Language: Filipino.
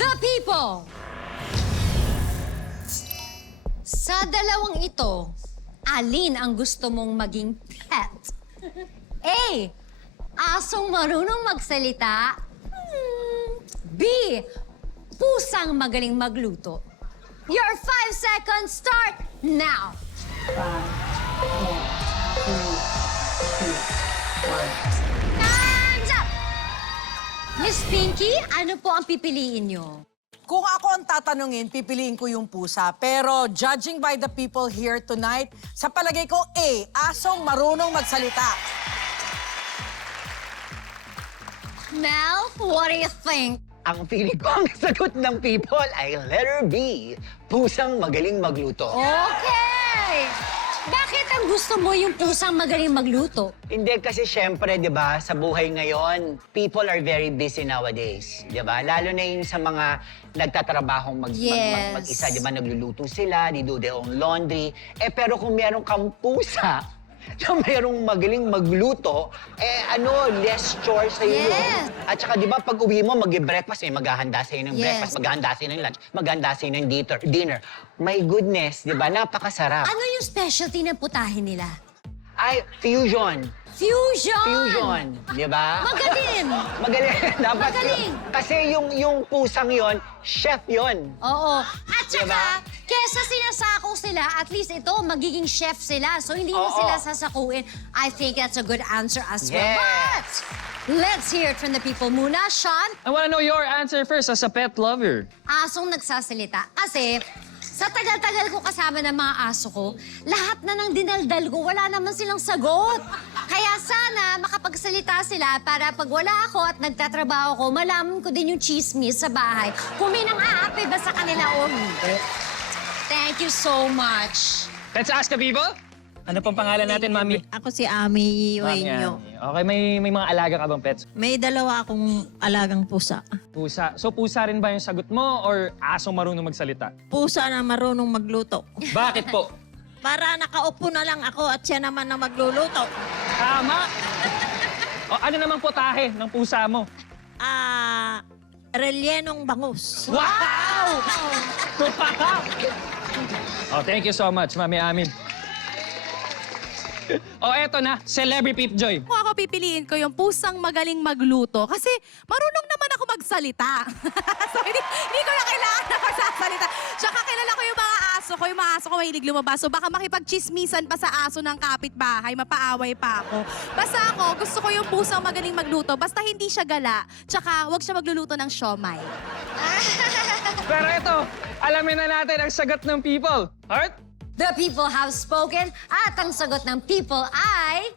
The people! Sa dalawang ito, alin ang gusto mong maging pet? A. Asong marunong magsalita. B. Pusang magaling magluto. Your 5 seconds start now. 5, 4, 3, 2, 1. Time's up! Miss Pinky, ano po ang pipiliin nyo? Kung ako ang tatanungin, pipiliin ko yung pusa. Pero judging by the people here tonight, sa palagay ko, A, asong marunong magsalita. Mel, what do you think? Ang feeling ko ang sagot ng people ay letter B, pusang magaling magluto. Okay! Bakit ang gusto mo yung pusang magaling magluto? Hindi kasi syempre, 'di ba, sa buhay ngayon, people are very busy nowadays, 'di ba? Lalo na yung sa mga nagtatrabahong Yes. mag-isa, 'di ba? Nagluluto sila, they do their own laundry. Pero kung meron kang pusa na merong magaling magluto, less chores sa'yo yun. Yes. At saka, di ba, pag uwi mo, mag-breakfast, maghahanda sa'yo ng Yes. breakfast, maghahanda sa'yo ng lunch, maghahanda sa'yo ng dinner. My goodness, di ba? Napakasarap. Ano yung specialty ng putahe nila? Ay, fusion. Fusion! Fusion, di ba? Magaling! Magaling. Dapat Magaling. Kasi yung pusang yon, chef yon. Oo. At saka, Diba? kesa sinasako sila, at least ito, magiging chef sila. So, hindi mo Oo. sila sasakuin. I think that's a good answer as well. Yes. But, let's hear it from the people muna. Sean, I want to know your answer first as a pet lover. asong nagsasalita. Kasi, sa tagal-tagal ko kasama ng mga aso ko, lahat na ng dinaldal ko, wala naman silang sagot. Kaya sana makapagsalita sila para pag wala ako at nagtatrabaho ko, malaman ko din yung chismis sa bahay. Kung may nang-aapi ba sa kanila o hindi. Thank you so much. Let's ask the people. Ano pong pangalan natin, Mami? Ako si Ami Mami Uenyo. Annie. Okay, may mga alaga ka bang pets? May dalawa akong alagang pusa. Pusa. So, pusa rin ba yung sagot mo or asong marunong magsalita? Pusa na marunong magluto. Bakit po? Para nakaupo na lang ako at siya naman na magluluto. Tama! O, ano naman putahe ng pusa mo? Relyenong bangus. Wow! Oh, thank you so much, Mami Amin. Oh, eto na, Celebrity Peep Joy. Kung ako pipiliin ko yung pusang magaling magluto kasi marunong naman ako magsalita. So, hindi ko na kailangan na magsasalita. Tsaka kilala ko yung mga aso ko. Yung mga aso ko mahilig lumabas. So, baka makipagchismisan pa sa aso ng kapitbahay, mapaaway pa ako. Basta ako, gusto ko yung pusang magaling magluto. Basta hindi siya gala. Tsaka, huwag siya magluluto ng siomay. Pero eto, alamin na natin ang sagot ng people. Heart? The people have spoken at ang sagot ng people ay...